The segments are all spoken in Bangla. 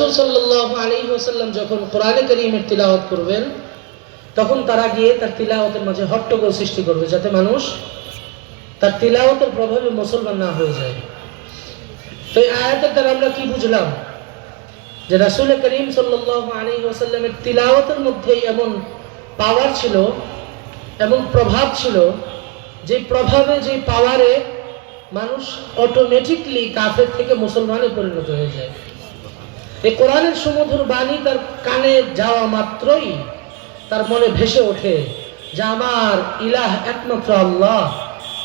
রাসূল সাল্লাল্লাহু আলাইহি ওয়াসাল্লাম যখন কোরআনে কারীমের তিলাওয়াত করবেন তখন তারা গিয়ে তার তিলাওয়াতের মাঝে হট্টগোল সৃষ্টি করবে, যাতে মানুষ তার তিলাওয়াতের প্রভাবে মুসলমান না হয়ে যায়। তো এই আয়াতের দ্বারা আমরা কি বুঝলাম? যে রাসূল করিম সাল্লাল্লাহু আলাইহি ওয়াসাল্লামের তিলাওয়াতের মধ্যে এমন পাওয়ার ছিল, এমন প্রভাব ছিল, যে প্রভাবে, যে পাওয়ারে মানুষ অটোমেটিকলি কাফের থেকে মুসলমানে পরিণত হয়ে যায়। এই কোরআনের সুমধুর বাণী তার কানে যাওয়া মাত্রই তার মনে ভেসে ওঠে যে আমার ইলাহ একমাত্র আল্লাহ,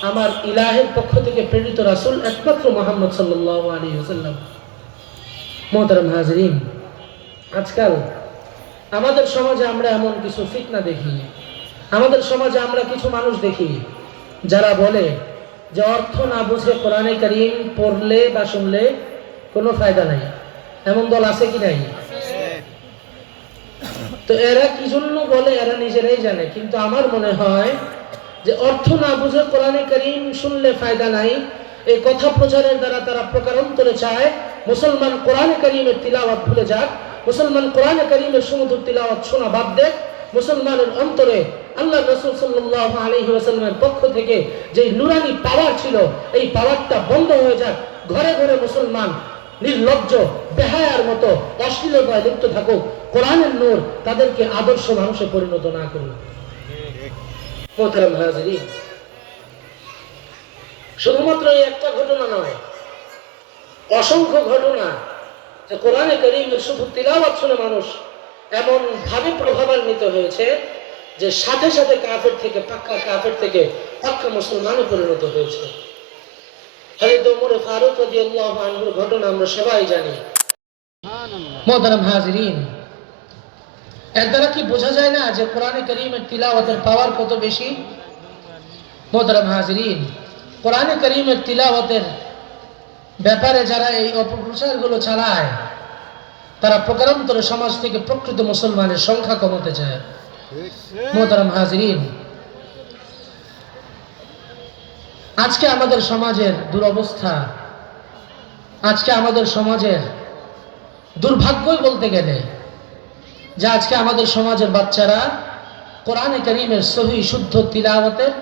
আমার ইলাহের পক্ষ থেকে প্রেরিত রাসূল একমাত্র মুহাম্মদ সাল্লাল্লাহু আলাইহি ওয়াসাল্লাম। মুহতারাম হাজিরিন, আজকাল আমাদের সমাজে আমরা এমন কিছু ফিতনা দেখি, আমাদের সমাজে আমরা কিছু মানুষ দেখি যারা বলে যে অর্থ না বুঝে কোরআনে কারীম পড়লে বা শুনলে কোনো ফায়দা নাই। এমন দল আছে কি নাই? তো এরা কি জন্য বলে এরা নিজেরাই জানে, কিন্তু আমার মনে হয় যে অর্থ না বুঝে কোরআনে কারীম শুনলে ফায়দা নাই, এই কথা প্রচারের দ্বারা তারা প্রকারান্তরে চায় মুসলমান কোরআনে কারীমের তিলাওয়াত ভুলে যাক, মুসলমান কোরআনে কারীমের সুমধুর তিলাওয়াত শোনা বাদ দেখ, মুসলমানের অন্তরে আল্লাহ রাসূল সাল্লাল্লাহু আলাইহি ওয়াসাল্লামের পক্ষ থেকে যে নুরানি পাওয়ার ছিল এই পাওয়ারটা বন্ধ হয়ে যাক, ঘরে ঘরে মুসলমান নির্লজ্জ বেহায়ার মতো অশ্লীলতায় লিপ্ত থাকুক, কোরআনের নূর তাদেরকে আদর্শ মানুষে পরিণত না করুক। মুহতারাম হাজিরিন, শুধুমাত্র এই একটা ঘটনা নয়, অসংখ্য ঘটনা যে কোরআনে কারীমের শুধু তিলাওয়াত শুনে মানুষ এমন ভাবে প্রভাবান্বিত হয়েছে যে সাথে সাথে কাফের থেকে পাক্কা কাফের থেকে পাক্কা মুসলমানে পরিণত হয়েছে। হযরত ওমর ফারুক রাদিয়াল্লাহু আনহুর ঘটনা আমরা সবাই জানি। মুহতারাম হাজিরিন, এর দ্বারা কি বোঝা যায় না যে কোরআনে কারীমের তিলাওয়াতের পাওয়ার কত বেশি? মুহতারাম হাজিরিন, কোরআনে কারীমের তিলাওয়াতের ব্যাপারে যারা এই অপপ্রচারগুলো চালায় তারা প্রকারান্তরে সমাজ থেকে প্রকৃত মুসলমানের সংখ্যা কমাতে চায়। মুহতারাম হাজিরিন, আজকে আমাদের সমাজের দুরবস্থা, আজকে আমাদের সমাজের দুর্ভাগ্যই বলতে গেলে যে আজকে আমাদের সমাজের বাচ্চারা কোরআনে কারীমের সহি শুদ্ধ তিলাওয়াতের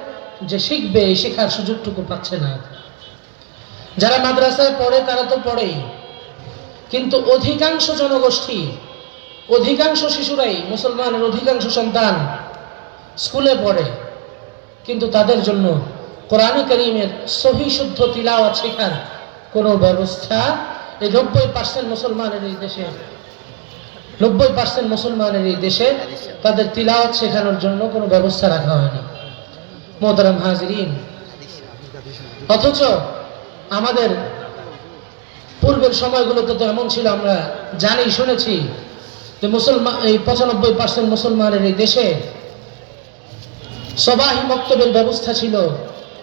যে শিখবে এই শেখার সুযোগটুকু পাচ্ছে না। যারা মাদ্রাসায় পড়ে তারা তো পড়েই, কিন্তু অধিকাংশ জনগোষ্ঠী, অধিকাংশ শিশুরাই, মুসলমানের অধিকাংশ সন্তান স্কুলে পড়ে, কিন্তু তাদের জন্য কোরআনে কারীমের সহি শুদ্ধ তিলাওয়াত শেখার কোনো ব্যবস্থা এই 90% মুসলমানের এই দেশে, 90% মুসলমানের এই দেশে তাদের তিলাওয়াত শেখানোর জন্য কোনো ব্যবস্থা রাখা হয়নি। মুহতারাম হাজিরিন, অথচ আমাদের পূর্বের সময়গুলোতে তো এমন ছিল, আমরা জানি শুনেছি যে মুসলমান এই 95% মুসলমানের এই দেশে সবাহি মক্তবের ব্যবস্থা ছিল,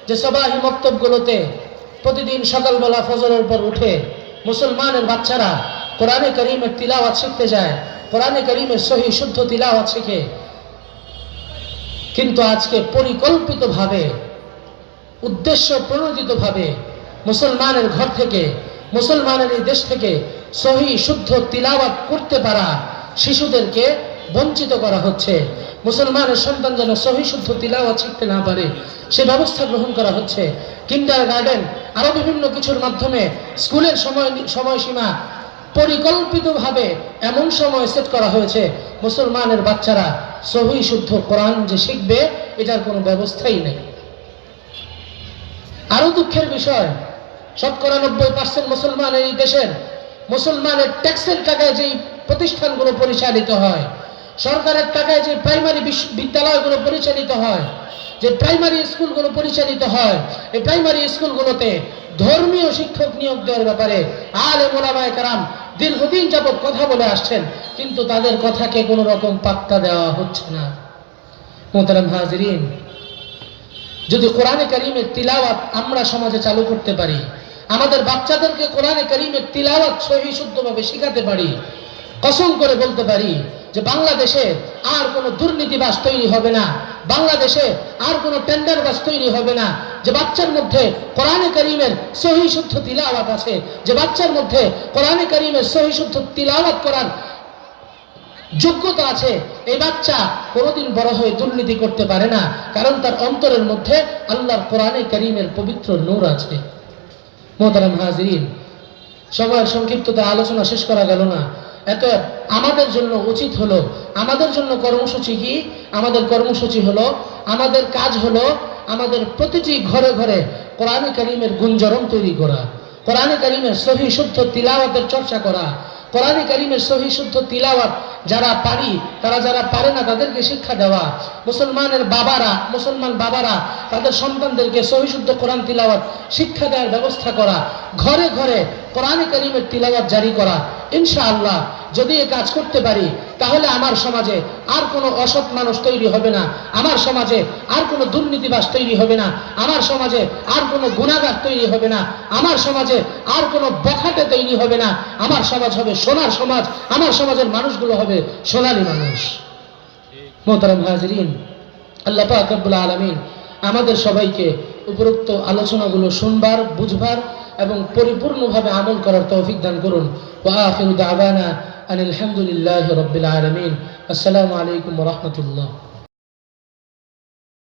যে সবাহি মক্তবগুলোতে প্রতিদিন সকালবেলা ফজরের পর উঠে মুসলমানের বাচ্চারা কোরআনে কারীমের তিলাওয়াত শিখতে যায়, কোরআনে কারীমের সহি শুদ্ধ তিলাওয়াত শিখে। কিন্তু আজকে পরিকল্পিতভাবে, উদ্দেশ্য প্রণোদিতভাবে মুসলমানের ঘর থেকে, মুসলমানের এই দেশ থেকে সহি শুদ্ধ তিলাওয়াত করতে পারা শিশুদেরকে বঞ্চিত করা হচ্ছে। মুসলমানের সন্তান যেন সহি শুদ্ধ তিলাওয়াত শিখতে না পারে সে ব্যবস্থা গ্রহণ করা হচ্ছে। কিন্ডারগার্টেন আরো বিভিন্ন কিছুর মাধ্যমে স্কুলের সময়সীমা পরিকল্পিতভাবে এমন সময় সেট করা হয়েছে মুসলমানের বাচ্চারা সহি শুদ্ধ কোরআন যে শিখবে এটার কোনো ব্যবস্থাই নেই। আরো দুঃখের বিষয়, শতকরা 90% মুসলমানের এই দেশের, মুসলমানের ট্যাক্সের টাকায় যেই প্রতিষ্ঠানগুলো পরিচালিত হয়, সরকারের টাকায় যে প্রাইমারি বিদ্যালয়গুলো পরিচালিত হয়, যে প্রাইমারি স্কুলগুলো পরিচালিত হয়, এই প্রাইমারি স্কুলগুলোতে ধর্মীয় শিক্ষক নিয়োগ দেওয়ার ব্যাপারে আলেম ওলামায়ে কেরাম দীর্ঘদিন যাবৎ কথা বলে আসছেন, কিন্তু তাদের কথাকে কোনো রকম পাত্তা দেওয়া হচ্ছে না। মুহতারাম হাজিরিন, যদি কোরআনে কারীমের তিলাওয়াত আমরা সমাজে চালু করতে পারি, আমাদের বাচ্চাদেরকে কোরআনে কারীমের তিলাওয়াত সহি শুদ্ধভাবে শেখাতে পারি, কসম করে বলতে পারি যে বাংলাদেশে আর কোনো দুর্নীতিবাজ তৈরি হবে না, বাংলাদেশে আর কোনো টেন্ডার বাস তৈরি হবে না যে বাচ্চার মধ্যে কোরআনে কারীমের সহিহ শুদ্ধ তিলাওয়াত আছে, যে বাচ্চার মধ্যে কোরআনে কারীমের সহিহ শুদ্ধ তিলাওয়াত করার যোগ্যতা আছে। এই বাচ্চা কোনোদিন বড় হয়ে দুর্নীতি করতে পারে না, কারণ তার অন্তরের মধ্যে আল্লাহর কোরআনে কারীমের পবিত্র নূর আছে। মোহতারাম হাজিরিন, সময়ের সংক্ষিপ্ততা আলোচনা শেষ করা গেল না। এত আমাদের জন্য উচিত হলো, আমাদের জন্য কর্মসূচি কি? আমাদের কর্মসূচি হলো, আমাদের কাজ হলো আমাদের প্রতিটি ঘরে ঘরে কোরআনে কারীমের গুঞ্জরণ তৈরি করা, কোরআনে কারীমের সহিহ শুদ্ধ তিলাওয়াতের চর্চা করা, কোরআনে কারীমের সহিহ শুদ্ধ তিলাওয়াত যারা পারি, তারা যারা পারে না তাদেরকে শিক্ষা দেওয়া। মুসলমান বাবারা তাদের সন্তানদেরকে সহিহ শুদ্ধ কোরআন তিলাওয়াত শিক্ষা দেওয়ার ব্যবস্থা করা, ঘরে ঘরে কোরআনে কারীমের তিলাওয়াত জারি করা। ইনশাআল্লাহ যদি এই কাজ করতে পারি তাহলে আমার সমাজে আর কোনো অসৎ মানুষ তৈরি হবে না, আমার সমাজে আর কোনো দুর্নীতিবাজ তৈরি হবে না, আমার সমাজে আর কোনো গুনাহগার তৈরি হবে না, আমার সমাজে আর কোনো বখাটে তৈরি হবে না। আমার সমাজ হবে সোনার সমাজ, আমার সমাজের মানুষগুলো হবে সোনালী মানুষ। মোহতারাম হাজিরিন, আল্লাহ পাক রব্বুল আলামিন আমাদের সবাইকে উপরোক্ত আলোচনাগুলো শুনবার, বুঝবার এবং পরিপূর্ণভাবে আমল করার তৌফিক দান করুন। ওয়া আখিরু দাওয়ানা আনিল হামদুলিল্লাহি রাব্বিল আলামিন। আসসালামু আলাইকুম ওয়া রাহমাতুল্লাহ।